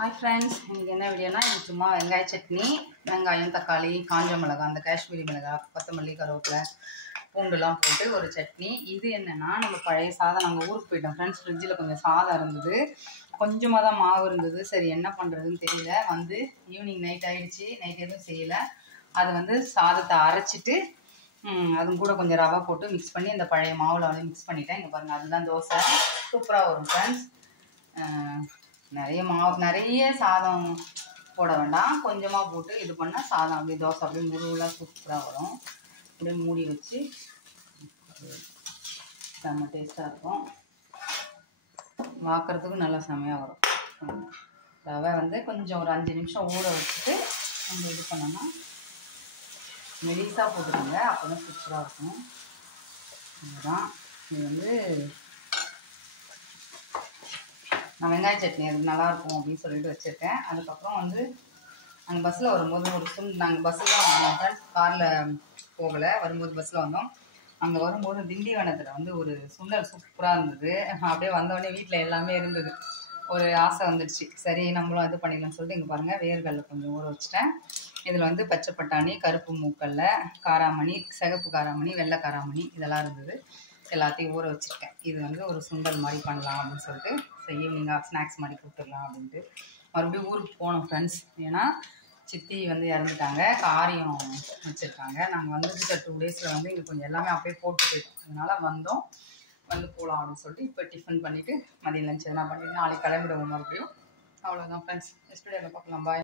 Hi friends, இன்றைக்கி என்ன வீடியோனா இது சும்மா வெங்காய சட்னி, வெங்காயம் தக்காளி காஞ்ச மிளகா, அந்த காஷ்மீரி மிளகா, கொத்தமல்லி கருவேப்பிலை பூண்டுலாம் போட்டு ஒரு சட்னி. இது என்னென்னா நம்ம பழைய சாதம், நாங்கள் ஊருக்கு போயிட்டோம் ஃப்ரெண்ட்ஸ். ஃப்ரிட்ஜில் கொஞ்சம் சாதம் இருந்தது, கொஞ்சமாக தான் மாவு இருந்தது. சரி என்ன பண்ணுறதுன்னு தெரியல. ஈவினிங் நைட் ஆகிடுச்சி, நைட் எதுவும் செய்யலை. அது சாதத்தை அரைச்சிட்டு அதுவும் கூட கொஞ்சம் ரவை போட்டு மிக்ஸ் பண்ணி இந்த பழைய மாவில் மிக்ஸ் பண்ணிட்டேன். இங்கே பாருங்கள், அதுதான் தோசை. சூப்பராக வரும் ஃப்ரெண்ட்ஸ். நிறைய சாதம் போட வேண்டாம், கொஞ்சமாக போட்டு இது பண்ணால் சாதம் அப்படியே தோசை அப்படியே முருகலாக சூப்பராக வரும். அப்படியே மூடி வச்சு செம்ம டேஸ்ட்டாக இருக்கும். வாக்குறதுக்கும் நல்லா செம்மையாக வரும். ரவை கொஞ்சம் ஒரு 5 நிமிஷம் ஊற வச்சுட்டு நம்ம இது பண்ணோம்னா மெலிசாக போட்டுருங்க, அப்போ தான் சூப்பராக இருக்கும். இதுதான் இது நான் வெங்காய சட்னி அது நல்லாயிருக்கும் அப்படின்னு சொல்லிட்டு வச்சுருக்கேன். அதுக்கப்புறம் நாங்கள் பஸ்ஸில் வரும்போது நாங்கள் பஸ்ஸில் தான் வந்தோம் ஃப்ரெண்ட்ஸ், காரில் போகலை. வரும்போது பஸ்ஸில் வந்தோம். அங்கே வரும்போது திண்டிவனத்தில் ஒரு சுண்டல் சூப்பராக இருந்தது. அப்படியே வந்தோடனே வீட்டில் எல்லாமே இருந்தது. ஒரு ஆசை வந்துடுச்சு, சரி நம்மளும் இது பண்ணிடலாம்னு சொல்லிட்டு இங்கே பாருங்கள், வேர்கடலை கொஞ்சம் ஊற வச்சுட்டேன். இதில் பச்சை பட்டாணி, கருப்பு மூக்கல்ல, காராமணி, சிகப்பு காராமணி, வெள்ளை காராமணி இதெல்லாம் இருந்தது. எல்லாத்தையும் ஊற வச்சுருக்கேன். இது ஒரு சுண்டல் மாதிரி பண்ணலாம் அப்படின்னு சொல்லிட்டு, ஈவினிங்காக ஸ்நாக்ஸ் மாதிரி கொடுத்துடலாம் அப்படின்ட்டு மறுபடியும் ஊருக்கு போனோம் ஃப்ரெண்ட்ஸ். ஏன்னா சித்தி இறந்துட்டாங்க, காரியம் வச்சுருக்காங்க. நாங்கள் வந்ததுக்கு 2 டேஸில் இங்கே கொஞ்சம் எல்லாமே அப்படியே போட்டு போயிட்டோம். அதனால் போகலாம் அப்படின்னு சொல்லிட்டு இப்போ டிஃபன் பண்ணிவிட்டு மதியம் லஞ்ச் எதனா பண்ணிவிட்டு நாளைக்கு கிளம்பிடுவோம் மறுபடியும். அவ்வளோதான் ஃப்ரெண்ட்ஸ், நெக்ஸ்ட் வீடியோவில் பார்க்கலாம். பாய்.